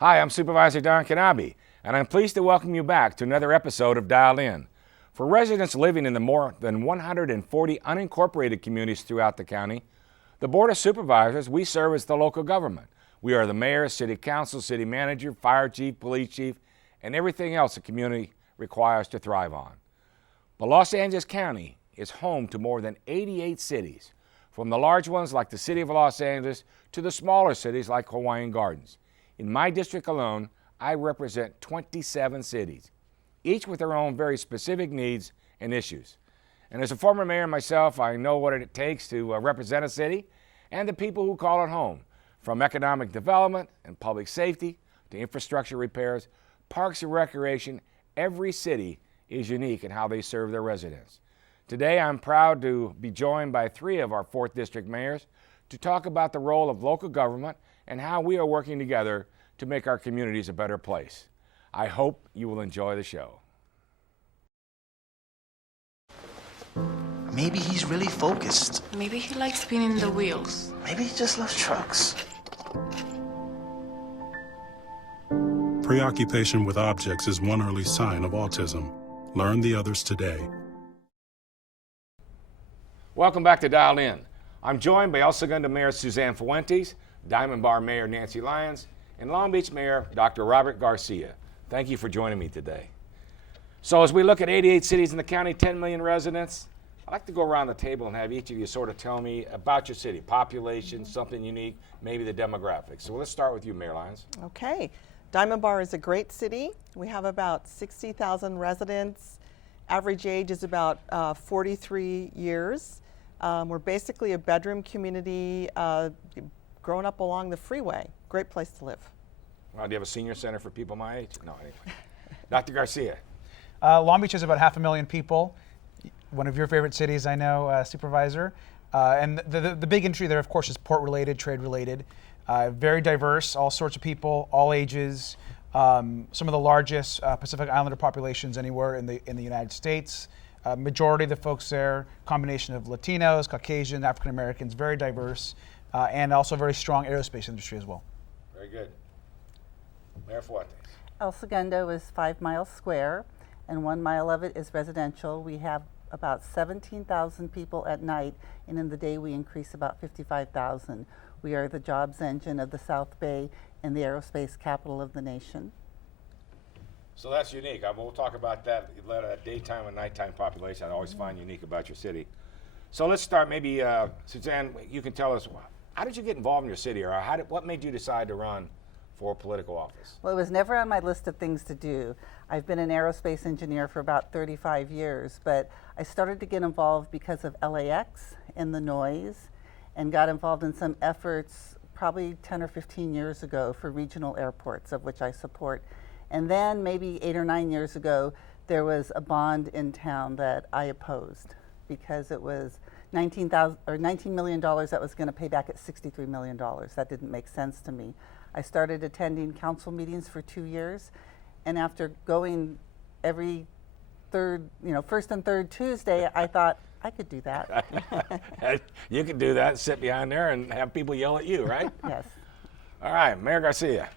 Hi, I'm Supervisor Don Knabe, and I'm pleased to welcome you back to another episode of Dialed In. For residents living in the more than 140 unincorporated communities throughout the county, the Board of Supervisors, we serve as the local government. We are the mayor, city council, city manager, fire chief, police chief, and everything else a community requires to thrive on. But Los Angeles County is home to more than 88 cities, from the large ones like the city of Los Angeles to the smaller cities like Hawaiian Gardens. In my district alone, I represent 27 cities, each with their own very specific needs and issues. And as a former mayor myself, I know what it takes to represent a city and the people who call it home, from economic development and public safety to infrastructure repairs, parks and recreation. Every city is unique in how they serve their residents. Today, I'm proud to be joined by 3 of our 4th District mayors to talk about the role of local government and how we are working together to make our communities a better place. I hope you will enjoy the show. Maybe he's really focused. Maybe he likes spinning the wheels. Maybe he just loves trucks. Preoccupation with objects is one early sign of autism. Learn the others today. Welcome back to Dialed In. I'm joined by El Segundo Mayor Suzanne Fuentes, Diamond Bar Mayor Nancy Lyons, and Long Beach Mayor Dr. Robert Garcia. Thank you for joining me today. So as we look at 88 cities in the county, 10 million residents, I'd like to go around the table and have each of you sort of tell me about your city, population, something unique, maybe the demographics. So let's start with you, Mayor Lyons. Okay. Diamond Bar is a great city. We have about 60,000 residents. Average age is about 43 years. We're basically a bedroom community growing up along the freeway. Great place to live. Well, do you have a senior center for people my age? No, anyway. Dr. Garcia. Long Beach has about 500,000 people. One of your favorite cities, I know, Supervisor. And the big industry there, of course, is port-related, trade-related. Very diverse, all sorts of people, all ages. Some of the largest Pacific Islander populations anywhere in the United States. Majority of the folks there, combination of Latinos, Caucasian, African Americans, very diverse, and also very strong aerospace industry as well. Very good. Mayor Fuentes. El Segundo is 5 miles square, and 1 mile of it is residential. We have about 17,000 people at night, and in the day we increase about 55,000. We are the jobs engine of the South Bay and the aerospace capital of the nation. So that's unique. We'll talk about that daytime and nighttime population. I always find unique about your city. So let's start. Maybe Suzanne, you can tell us, how did you get involved in your city, or what made you decide to run for political office? Well, it was never on my list of things to do. I've been an aerospace engineer for about 35 years, but I started to get involved because of LAX and the noise, and got involved in some efforts probably 10 or 15 years ago for regional airports, of which I support. And then maybe 8 or 9 years ago, there was a bond in town that I opposed because it was $19 million that was going to pay back at $63 million. That didn't make sense to me. I started attending council meetings for 2 years, and after going every first and third Tuesday, I thought I could do that. You could do that, sit behind there and have people yell at you, right? Yes. All right, Mayor Garcia.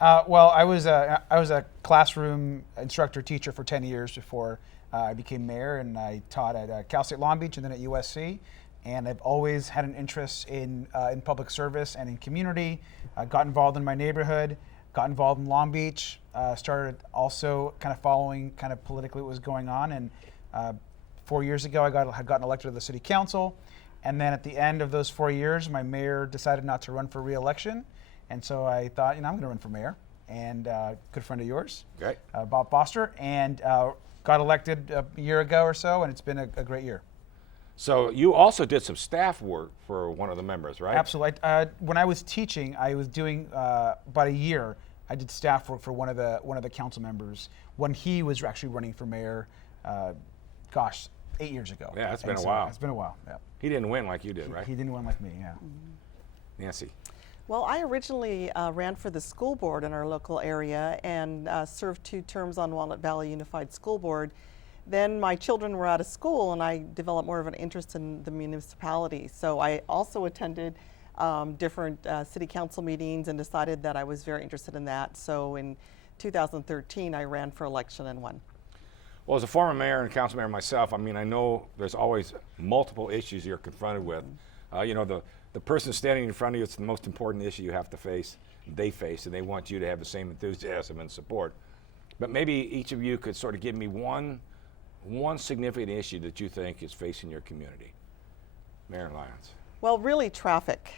Well, I was a classroom instructor teacher for 10 years before I became mayor, and I taught at Cal State Long Beach and then at USC. And I've always had an interest in public service and in community. Got involved in my neighborhood, got involved in Long Beach, started also kind of following kind of politically what was going on. And 4 years ago, I had gotten elected to the city council. And then at the end of those 4 years, my mayor decided not to run for re-election. And so I thought, I'm going to run for mayor. And good friend of yours, Great. Bob Foster, and got elected a year ago or so, and it's been a great year. So you also did some staff work for one of the members, right? Absolutely. When I was teaching, I was doing about a year. I did staff work for one of the council members when he was actually running for mayor. 8 years ago. Yeah, it's been a while. It's been a while. Yeah. He didn't win like you did, right? He didn't win like me. Yeah. Nancy. Well, I originally ran for the school board in our local area and served 2 terms on Walnut Valley Unified School Board. Then my children were out of school and I developed more of an interest in the municipality. So I also attended different city council meetings and decided that I was very interested in that. So in 2013, I ran for election and won. Well, as a former mayor and council mayor myself, I mean, I know there's always multiple issues you're confronted with. You know, the person standing in front of you, it's the most important issue you have to face, they face, and they want you to have the same enthusiasm and support. But maybe each of you could sort of give me one significant issue that you think is facing your community. Mayor Lyons. Well, really traffic.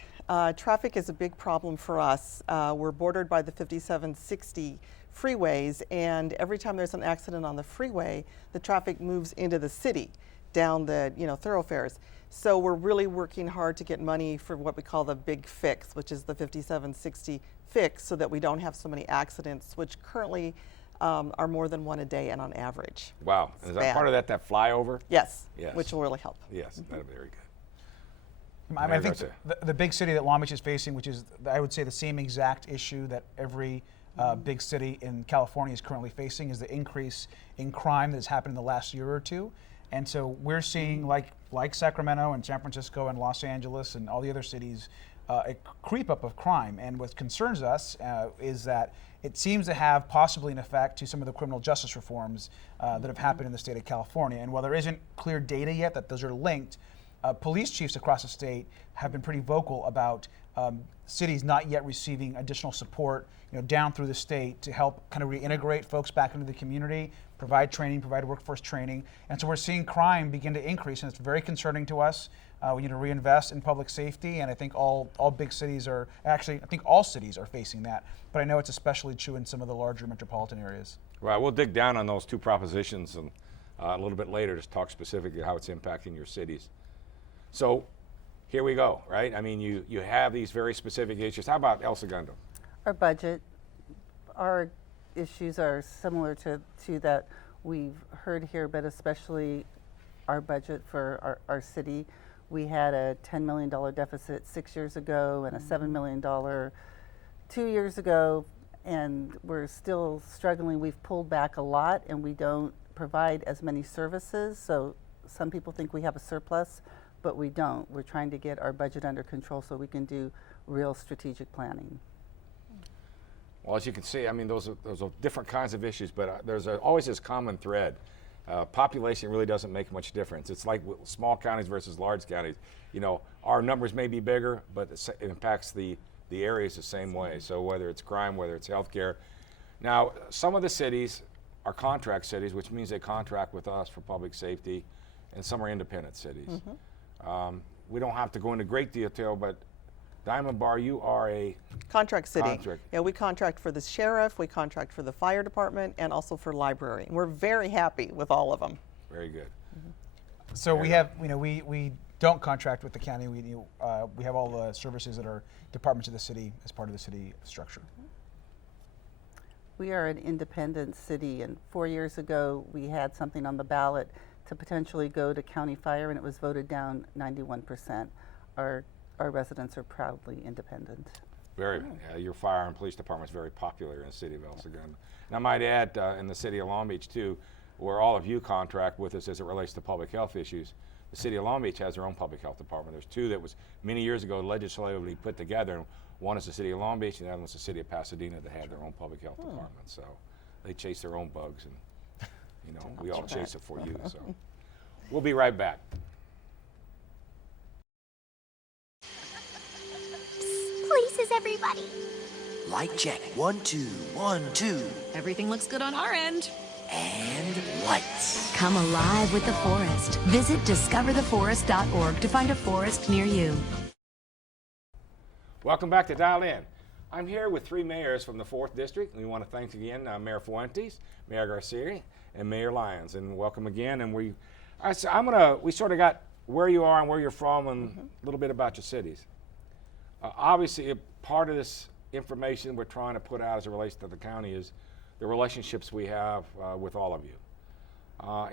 Traffic is a big problem for us. We're bordered by the 5760 freeways, and every time there's an accident on the freeway, the traffic moves into the city, down the thoroughfares. So we're really working hard to get money for what we call the big fix, which is the 5760 fix, so that we don't have so many accidents, which currently are more than one a day and on average. Wow. Is that part of that flyover? Yes, Yes. which will really help. Yes, that'd be very good. I think the big city that Long Beach is facing, which is, I would say, the same exact issue that every big city in California is currently facing, is the increase in crime that's happened in the last year or two. And so we're seeing, like Sacramento and San Francisco and Los Angeles and all the other cities, a creep up of crime. And what concerns us is that it seems to have possibly an effect to some of the criminal justice reforms that have happened in the state of California. And while there isn't clear data yet that those are linked, police chiefs across the state have been pretty vocal about cities not yet receiving additional support, down through the state to help kind of reintegrate folks back into the community, provide training, provide workforce training. And so we're seeing crime begin to increase, and it's very concerning to us. We need to reinvest in public safety, and I think all big cities are, actually, I think all cities are facing that, but I know it's especially true in some of the larger metropolitan areas. Right, we'll dig down on those two propositions and, a little bit later to talk specifically how it's impacting your cities. So here we go, right? I mean, you have these very specific issues. How about El Segundo? Our budget, our issues are similar to that we've heard here, but especially our budget for our city. We had a $10 million deficit 6 years ago and a $7 million 2 years ago, and we're still struggling. We've pulled back a lot, and we don't provide as many services. So some people think we have a surplus, but we don't. We're trying to get our budget under control so we can do real strategic planning. Well, as you can see, I mean, those are different kinds of issues, but there's always this common thread. Population really doesn't make much difference. It's like small counties versus large counties. Our numbers may be bigger, but it impacts the areas the same way. So whether it's crime, whether it's healthcare. Now, some of the cities are contract cities, which means they contract with us for public safety, and some are independent cities. We don't have to go into great detail, but Diamond Bar, you are a contract city. Contract. Yeah, we contract for the sheriff, we contract for the fire department, and also for library. And we're very happy with all of them. Very good. So we have, we don't contract with the county. We have all the services that are departments of the city as part of the city structure. We are an independent city, and 4 years ago we had something on the ballot to potentially go to county fire, and it was voted down 91%. Our residents are proudly independent. Your fire and police department is very popular in the city of El Segundo. And I might add, in the city of Long Beach too, where all of you contract with us as it relates to public health issues, the city of Long Beach has their own public health department. There's two that was many years ago legislatively put together. One is the city of Long Beach, and the other one's the city of Pasadena that had their own public health department. So they chase their own bugs, and we all chase it for you. So we'll be right back. Places, everybody. Light check. 1, 2, 1, 2. Everything looks good on our end. And lights. Come alive with the forest. Visit discovertheforest.org to find a forest near you. Welcome back to Dial In. I'm here with three mayors from the 4th District. We want to thank again Mayor Fuentes, Mayor Garcia, and Mayor Lyons. And welcome again. And we sort of got where you are and where you're from and a little bit about your cities. Obviously, a part of this information we're trying to put out as it relates to the county is the relationships we have with all of you.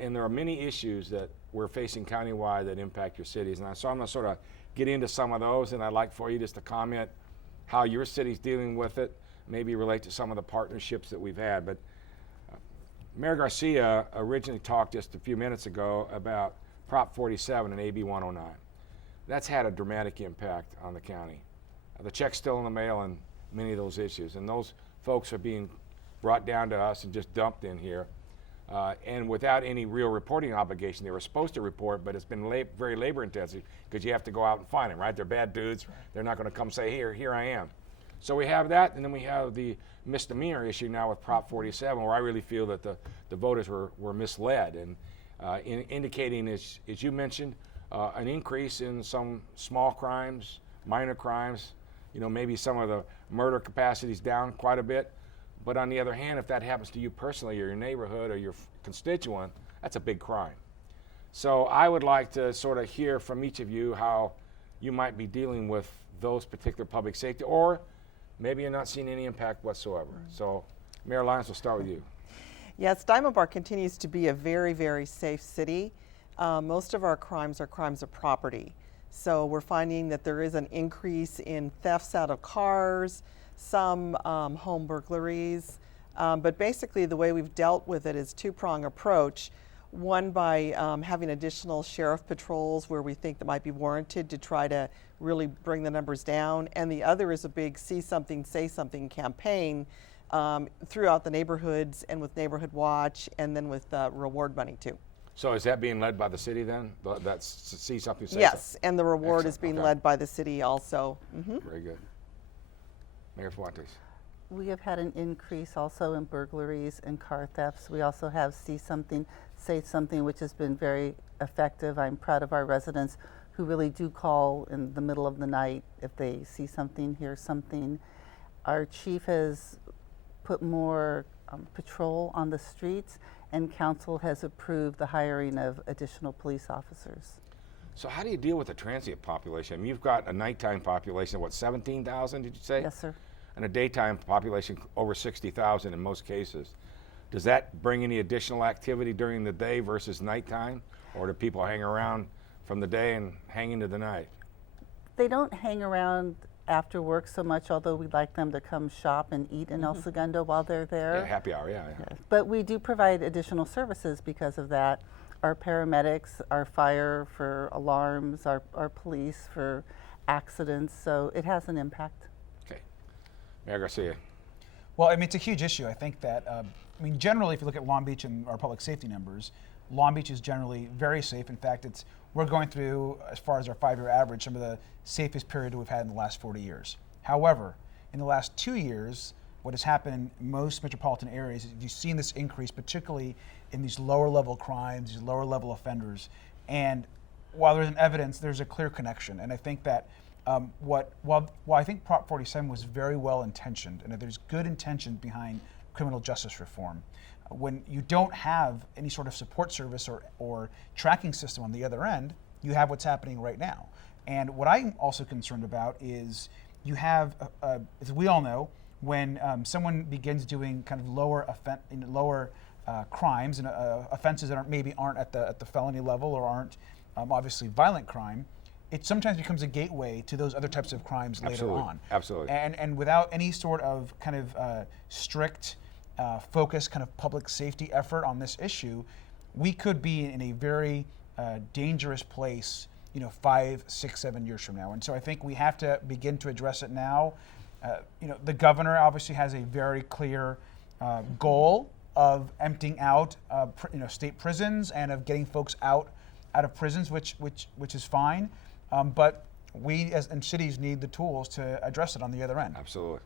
And there are many issues that we're facing countywide that impact your cities. And so I'm going to sort of get into some of those, and I'd like for you just to comment how your city's dealing with it, maybe relate to some of the partnerships that we've had. But Mayor Garcia originally talked just a few minutes ago about Prop 47 and AB 109. That's had a dramatic impact on the county. the check's still in the mail on many of those issues. And those folks are being brought down to us and just dumped in here. And without any real reporting obligation. They were supposed to report, but it's been very labor intensive because you have to go out and find them, right? They're bad dudes. They're not going to come say, here I am. So we have that, and then we have the misdemeanor issue now with Prop 47, where I really feel that the voters were misled, and indicating, as you mentioned, an increase in some small crimes, minor crimes, maybe some of the murder capacity's down quite a bit. But on the other hand, if that happens to you personally or your neighborhood or your constituent, that's a big crime. So I would like to sort of hear from each of you how you might be dealing with those particular public safety, or maybe you're not seeing any impact whatsoever. So Mayor Lyons, we'll start with you. Yes, Diamond Bar continues to be a very, very safe city. Most of our crimes are crimes of property. So we're finding that there is an increase in thefts out of cars, some home burglaries, but basically the way we've dealt with it is two-prong approach. One, by having additional sheriff patrols where we think that might be warranted to try to really bring the numbers down, and the other is a big see something, say something campaign throughout the neighborhoods and with Neighborhood Watch and then with reward money too. So is that being led by the city then? That's see something, say Yes, something? and the reward Excellent. is being Okay. led by the city also. Very good. Mayor Fuentes. We have had an increase also in burglaries and car thefts. We also have see something, say something, which has been very effective. I'm proud of our residents who really do call in the middle of the night if they see something, hear something. Our chief has put more patrol on the streets, and council has approved the hiring of additional police officers. So how do you deal with the transient population? I mean, you've got a nighttime population of what, 17,000, did you say? Yes, sir. And a daytime population over 60,000 in most cases. Does that bring any additional activity during the day versus nighttime? Or do people hang around from the day and hang into the night? They don't hang around after work so much, although we'd like them to come shop and eat in El Segundo while they're there. Yeah, happy hour, yeah. But we do provide additional services because of that. Our paramedics, our fire for alarms, our police for accidents, so it has an impact. Okay. Mayor Garcia. Well, I mean, it's a huge issue. I think that, generally, if you look at Long Beach and our public safety numbers, Long Beach is generally very safe. In fact, we're going through, as far as our 5-year average, some of the safest period we've had in the last 40 years. However, in the last 2 years, what has happened in most metropolitan areas is you've seen this increase, particularly in these lower level crimes, these lower level offenders. And while there's an evidence, there's a clear connection. And I think that while I think Prop 47 was very well intentioned, and there's good intention behind criminal justice reform, when you don't have any sort of support service or tracking system on the other end, you have what's happening right now. And what I'm also concerned about is you have, as we all know, when someone begins doing kind of lower crimes and offenses that maybe aren't at the felony level or aren't obviously violent crime, it sometimes becomes a gateway to those other types of crimes later on. Absolutely. And without any sort of kind of strict, focused kind of public safety effort on this issue, we could be in a very dangerous place, 5, 6, 7 years from now. And so I think we have to begin to address it now. The governor obviously has a very clear goal of emptying out state prisons and of getting folks out of prisons, which is fine. But we in cities need the tools to address it on the other end. Absolutely.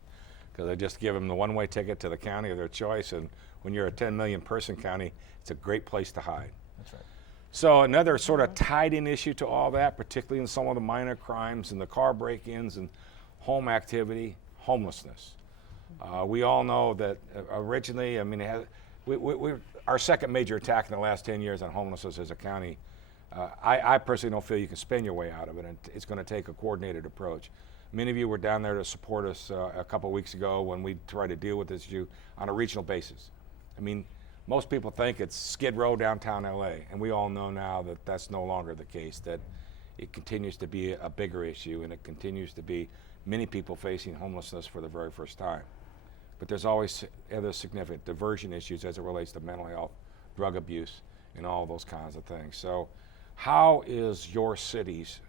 Because they just give them the one-way ticket to the county of their choice, and when you're a 10 million person county, it's a great place to hide. That's right. So another sort of tied-in issue to all that, particularly in some of the minor crimes and the car break-ins and home activity, homelessness. We all know that originally, our second major attack in the last 10 years on homelessness as a county. I personally don't feel you can spin your way out of it, and it's going to take a coordinated approach. Many of you were down there to support us a couple of weeks ago when we tried to deal with this issue on a regional basis. I mean, most people think it's Skid Row downtown LA, and we all know now that that's no longer the case, that it continues to be a bigger issue, and it continues to be many people facing homelessness for the very first time. But there's always other significant diversion issues as it relates to mental health, drug abuse, and all those kinds of things. So how is your city's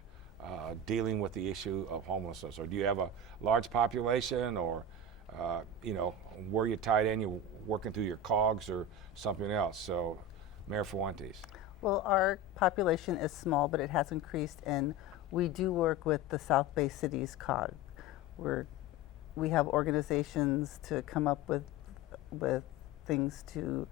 dealing with the issue of homelessness? Or do you have a large population, or were you tied in, you're working through your COGS or something else? So, Mayor Fuentes. Well, our population is small, but it has increased, and we do work with the South Bay Cities COG. We have organizations to come up with things to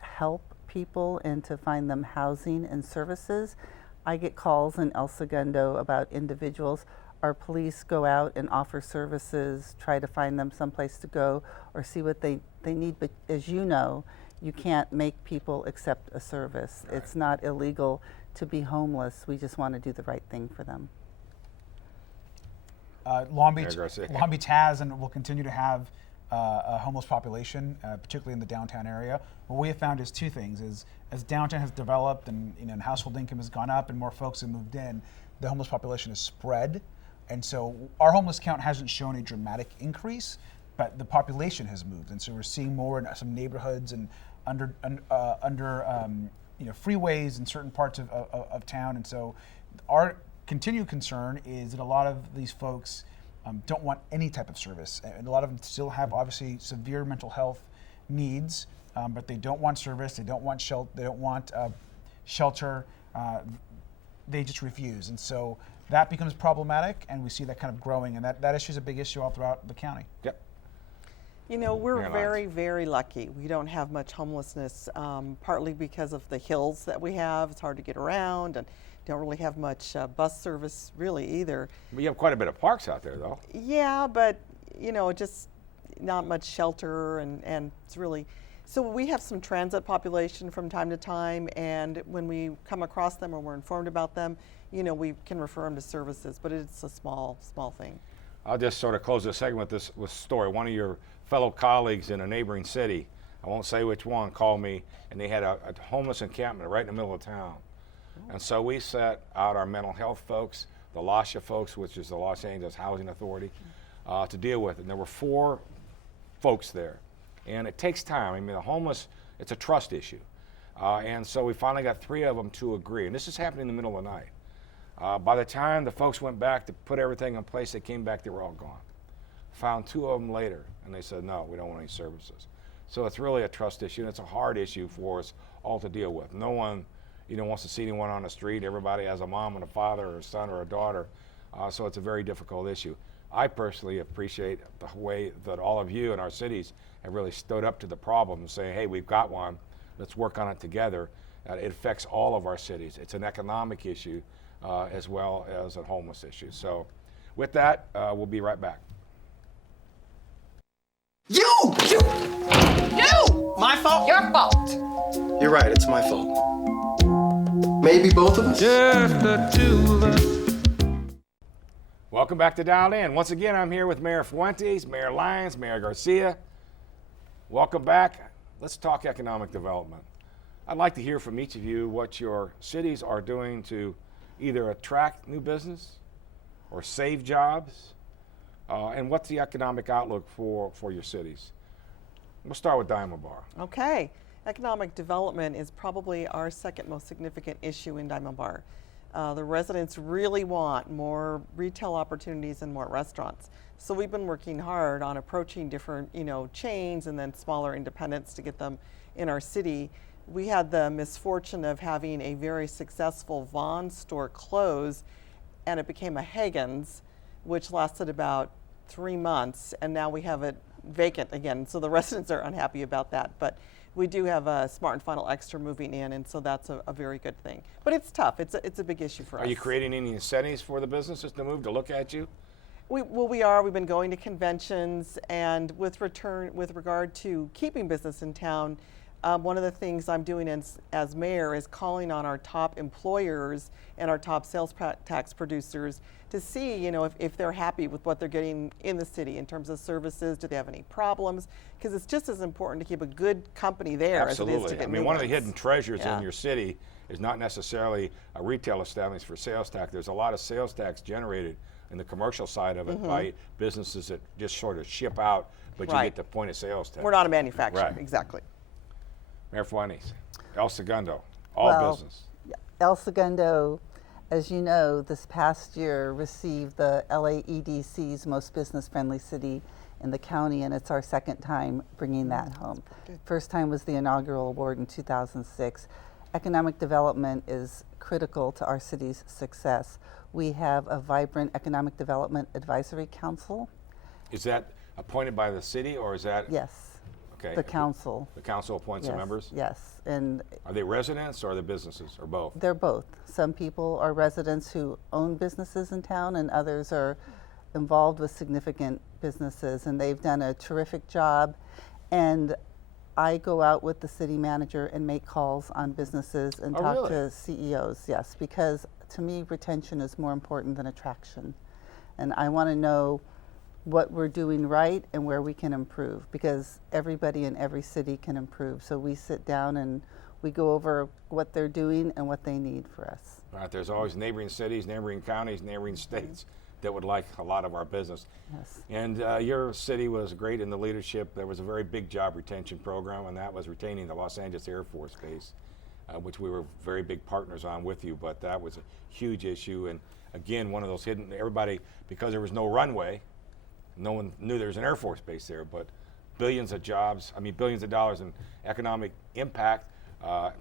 help people and to find them housing and services. I get calls in El Segundo about individuals. Our police go out and offer services, try to find them someplace to go or see what they need. But as you know, you can't make people accept a service. Right. It's not illegal to be homeless. We just want to do the right thing for them. Long Beach has and will continue to have a homeless population, particularly in the downtown area. What we have found is two things: as downtown has developed and and household income has gone up and more folks have moved in, the homeless population has spread, and so our homeless count hasn't shown a dramatic increase, but the population has moved, and so we're seeing more in some neighborhoods and under freeways in certain parts of town, and so our continued concern is that a lot of these folks don't want any type of service, and a lot of them still have obviously severe mental health needs, but they don't want service, they don't want shelter, they just refuse, and so that becomes problematic, and we see that kind of growing, and that issue is a big issue all throughout the county. Yep. We're very, very lucky. We don't have much homelessness, partly because of the hills that we have. It's hard to get around, and don't really have much bus service really either. But you have quite a bit of parks out there, though. Yeah, but just not much shelter, and it's really, so we have some transit population from time to time, and when we come across them or we're informed about them, we can refer them to services, but it's a small thing. I'll just sort of close this segment with a story. One of your fellow colleagues in a neighboring city, I won't say which one, called me, and they had a homeless encampment right in the middle of town. And so we set out our mental health folks, the LASHA folks, which is the Los Angeles Housing Authority, to deal with it. And there were 4 folks there. And it takes time. I mean, the homeless, it's a trust issue. And so we finally got 3 of them to agree. And this is happening in the middle of the night. By the time the folks went back to put everything in place, they came back, they were all gone. Found 2 of them later, and they said, no, we don't want any services. So it's really a trust issue, and it's a hard issue for us all to deal with. No one wants to see anyone on the street. Everybody has a mom and a father or a son or a daughter. So it's a very difficult issue. I personally appreciate the way that all of you in our cities have really stood up to the problem and saying, hey, we've got one, let's work on it together. It affects all of our cities. It's an economic issue as well as a homeless issue. So with that, we'll be right back. You! My fault? Your fault. You're right, it's my fault. Maybe both of us? Just the 2 of us. Welcome back to Dialed In. Once again, I'm here with Mayor Fuentes, Mayor Lyons, Mayor Garcia. Welcome back. Let's talk economic development. I'd like to hear from each of you what your cities are doing to either attract new business or save jobs, and what's the economic outlook for your cities. We'll start with Diamond Bar. Okay. Economic development is probably our second most significant issue in Diamond Bar. The residents really want more retail opportunities and more restaurants. So we've been working hard on approaching different, chains and then smaller independents to get them in our city. We had the misfortune of having a very successful Vaughn store close, and it became a Hagen's, which lasted about 3 months, and now we have it vacant again. So the residents are unhappy about that. But we do have a Smart and Final Extra moving in, and so that's a very good thing. But it's tough. It's a big issue for us. Are you creating any incentives for the businesses to move to look at you? We are. We've been going to conventions, and with regard to keeping business in town, one of the things I'm doing as mayor is calling on our top employers and our top sales tax producers to see, if they're happy with what they're getting in the city in terms of services. Do they have any problems? Because it's just as important to keep a good company there Absolutely. as it is to get one ones. of the hidden treasures in your city is not necessarily a retail establishment for sales tax. There's a lot of sales tax generated in the commercial side of it by businesses that just sort of ship out, but you get the point of sales tax. We're not a manufacturer, Right. exactly. Mayor Fuentes, El Segundo, all business. El Segundo, As you know, this past year received the LA EDC's Most Business Friendly City in the county, and it's our second time bringing that home. First time was the inaugural award in 2006. Economic development is critical to our city's success. We have a vibrant Economic Development Advisory Council. Is that appointed by the city, or is that? Yes. Okay. The council. The council appoints the members? Yes. And are they residents or are they businesses, or both? they're both. Some people are residents who own businesses in town, and others are involved with significant businesses, and they've done a terrific job. And I go out with the city manager and make calls on businesses and talk really? to CEOs, yes, because to me, retention is more important than attraction. And I want to know what we're doing right and where we can improve, because everybody in every city can improve. So we sit down and we go over what they're doing and what they need for us. Right, there's always neighboring cities, neighboring counties, neighboring states that would like a lot of our business. Yes. And your city was great in the leadership. There was a very big job retention program, and that was retaining the Los Angeles Air Force Base, which we were very big partners on with you, but that was a huge issue. And again, one of those hidden, everybody, because there was no runway, no one knew there was an Air Force base there, but billions of jobs, billions of dollars in economic impact,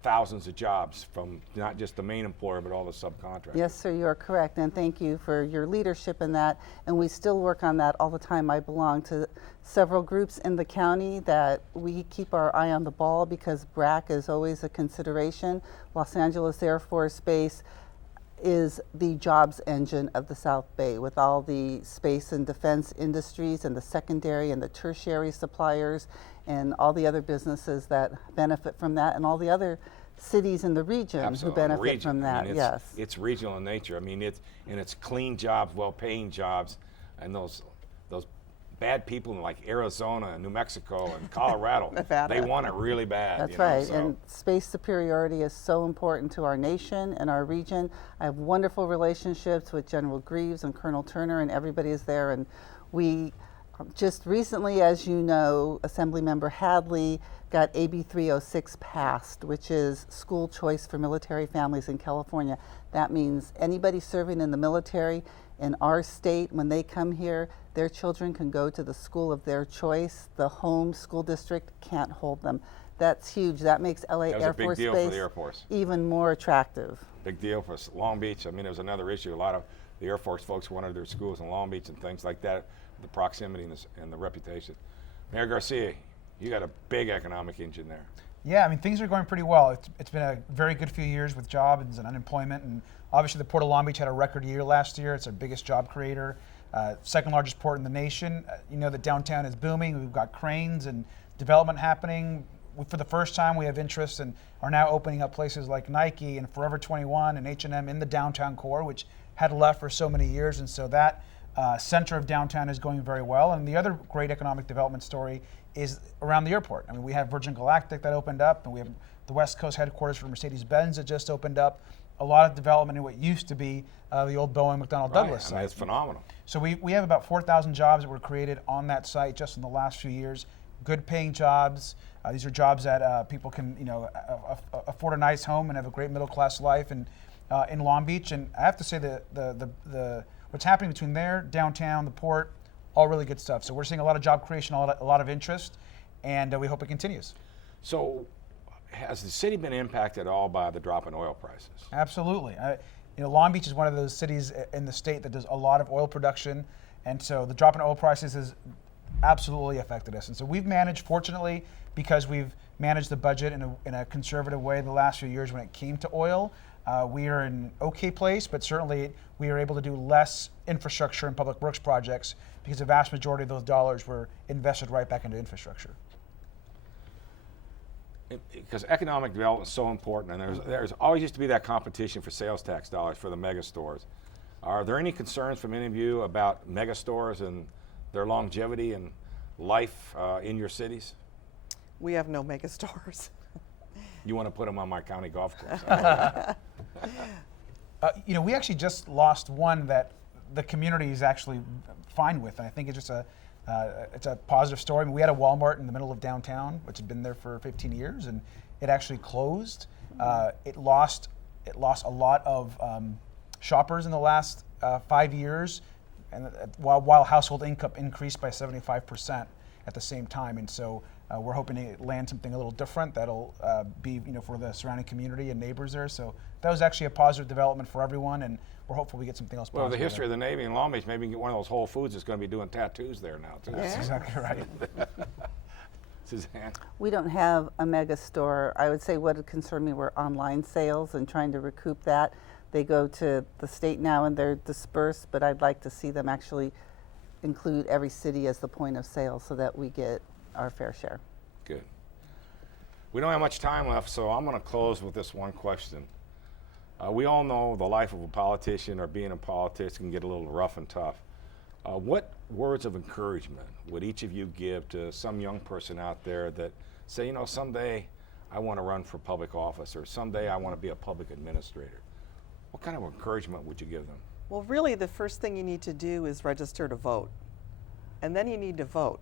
thousands of jobs from not just the main employer, but all the subcontractors. Yes, sir, you are correct, and thank you for your leadership in that. And we still work on that all the time. I belong to several groups in the county that we keep our eye on the ball, because BRAC is always a consideration. Los Angeles Air Force Base is the jobs engine of the South Bay, with all the space and defense industries and the secondary and the tertiary suppliers and all the other businesses that benefit from that, and all the other cities in the region Absolutely. who benefit from that. Yes. It's regional in nature. It's clean jobs, well-paying jobs, and those bad people in like Arizona and New Mexico and Colorado, they want it really bad. That's right, and space superiority is so important to our nation and our region. I have wonderful relationships with General Greaves and Colonel Turner, and everybody is there. And we just recently, as you know, Assemblymember Hadley got AB 306 passed, which is school choice for military families in California. That means anybody serving in the military in our state, when they come here, their children can go to the school of their choice. The home school district can't hold them. That's huge. That makes LA Air Force Base for the Air Force. Even more attractive. Big deal for Long Beach. There was another issue. A lot of the Air Force folks wanted their schools in Long Beach and things like that, the proximity and the reputation. Mayor Garcia, you got a big economic engine there. Yeah, things are going pretty well. It's been a very good few years with jobs and unemployment, and obviously the Port of Long Beach had a record year last year. It's our biggest job creator, second largest port in the nation. You know that downtown is booming. We've got cranes and development happening. For the first time, we have interest and are now opening up places like Nike and Forever 21 and H&M in the downtown core, which had left for so many years, and so that center of downtown is going very well. And the other great economic development story is around the airport. We have Virgin Galactic that opened up, and we have the West Coast headquarters for Mercedes-Benz that just opened up. A lot of development in what used to be the old Boeing McDonnell Douglas site. It's phenomenal. So we have about 4,000 jobs that were created on that site just in the last few years. Good paying jobs. These are jobs that people can afford a nice home and have a great middle class life in Long Beach. And I have to say the what's happening between there, downtown, the port, all really good stuff. So we're seeing a lot of job creation, a lot of interest, and we hope it continues. So has the city been impacted at all by the drop in oil prices? Absolutely. Long Beach is one of those cities in the state that does a lot of oil production, and so the drop in oil prices has absolutely affected us. And so we've managed, fortunately, because we've managed the budget in a conservative way the last few years when it came to oil. We are in an okay place, but certainly we are able to do less infrastructure and public works projects because the vast majority of those dollars were invested right back into infrastructure. Because economic development is so important, and there's always used to be that competition for sales tax dollars for the mega stores. Are there any concerns from any of you about mega stores and their longevity and life in your cities? We have no mega stores. You want to put them on my county golf course? We actually just lost one that the community is actually fine with, and I think it's just it's a positive story. We had a Walmart in the middle of downtown, which had been there for 15 years, and it actually closed. It lost a lot of shoppers in the last 5 years, and while household income increased by 75% at the same time. And so we're hoping to land something a little different that'll be, for the surrounding community and neighbors there. So that was actually a positive development for everyone, and we're hopeful we get something else positive. Well, the history of the Navy in Long Beach, maybe you can get one of those Whole Foods that's going to be doing tattoos there now, too. That's exactly right. Suzanne? We don't have a mega store. I would say what would concern me were online sales and trying to recoup that. They go to the state now and they're dispersed, but I'd like to see them actually include every city as the point of sale so that we get our fair share. Good. We don't have much time left, so I'm going to close with this one question. We all know the life of a politician or being in politics can get a little rough and tough. What words of encouragement would each of you give to some young person out there that say, someday I want to run for public office, or someday I want to be a public administrator? What kind of encouragement would you give them? Well, really, the first thing you need to do is register to vote. And then you need to vote.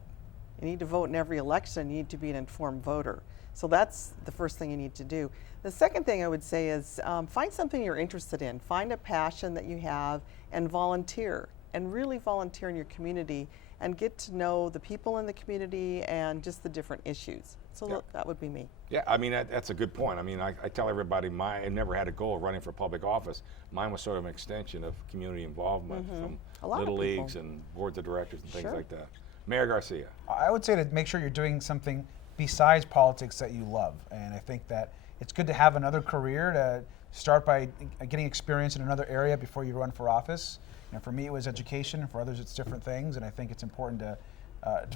You need to vote in every election. You need to be an informed voter. So that's the first thing you need to do. The second thing I would say is find something you're interested in. Find a passion that you have and volunteer. And really volunteer in your community and get to know the people in the community and just the different issues. So that would be me. Yeah, I mean, that's a good point. I mean, I tell everybody I never had a goal of running for public office. Mine was sort of an extension of community involvement from little leagues and boards of directors and things like that. Mayor Garcia. I would say to make sure you're doing something besides politics that you love. And I think that it's good to have another career, to start by getting experience in another area before you run for office. For me, it was education. For others, it's different things. And I think it's important to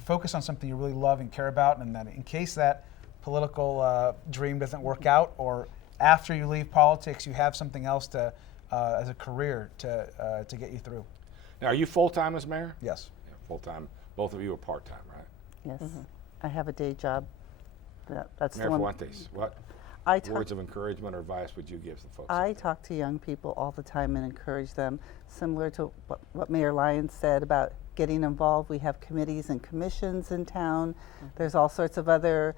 focus on something you really love and care about, and that in case that political dream doesn't work out, or after you leave politics, you have something else to, as a career to get you through. Now, are you full-time as mayor? Yes. Yeah, full-time. Both of you are part-time, right? Yes. I have a day job. That's Mayor the one. Fuentes, what words of encouragement or advice would you give the folks? I talk to young people all the time and encourage them, similar to what Mayor Lyons said about getting involved. We have committees and commissions in town. There's all sorts of other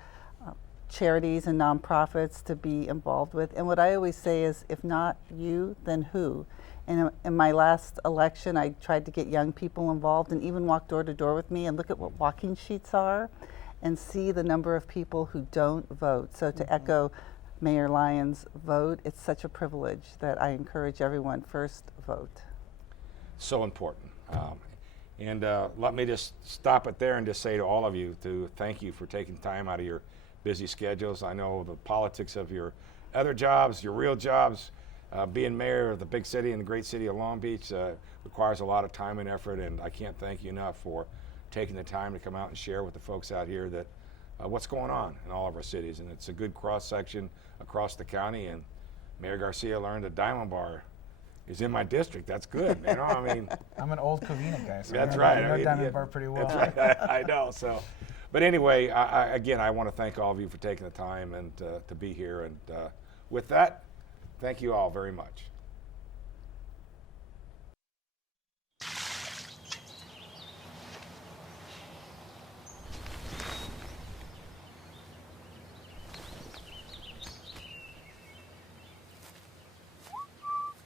charities and nonprofits to be involved with. And what I always say is, if not you, then who? And in my last election, I tried to get young people involved and even walk door to door with me and look at what walking sheets are and see the number of people who don't vote. So to echo Mayor Lyons' vote, it's such a privilege that I encourage everyone, first vote. So important. And let me just stop it there and just say to all of you to thank you for taking time out of your busy schedules. I know the politics of your other jobs, your real jobs, being mayor of the big city and the great city of Long Beach requires a lot of time and effort, and I can't thank you enough for taking the time to come out and share with the folks out here that what's going on in all of our cities. And it's a good cross-section across the county, and Mayor Garcia learned that Diamond Bar is in my district. That's good. I mean, I'm an old Covina guy, so that's right. I know Diamond Bar pretty well. That's right. I know. So, but anyway, again, I want to thank all of you for taking the time and to be here. And with that, thank you all very much.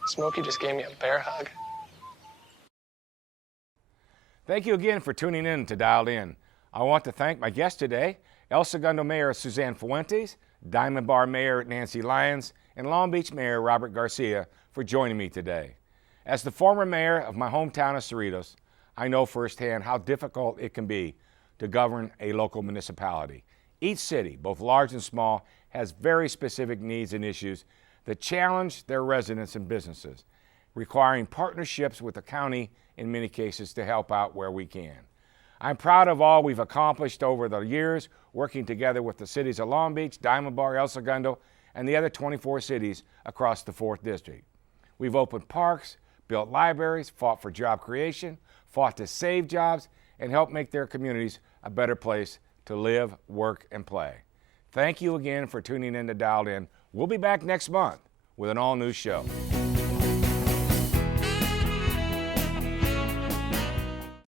Smokey just gave me a bear hug. Thank you again for tuning in to Dialed In. I want to thank my guests today, El Segundo Mayor Suzanne Fuentes, Diamond Bar Mayor Nancy Lyons, and Long Beach Mayor Robert Garcia for joining me today. As the former mayor of my hometown of Cerritos, I know firsthand how difficult it can be to govern a local municipality. Each city, both large and small, has very specific needs and issues that challenge their residents and businesses, requiring partnerships with the county in many cases to help out where we can. I'm proud of all we've accomplished over the years, working together with the cities of Long Beach, Diamond Bar, El Segundo, and the other 24 cities across the 4th District. We've opened parks, built libraries, fought for job creation, fought to save jobs, and help make their communities a better place to live, work, and play. Thank you again for tuning in to Dialed In. We'll be back next month with an all-new show.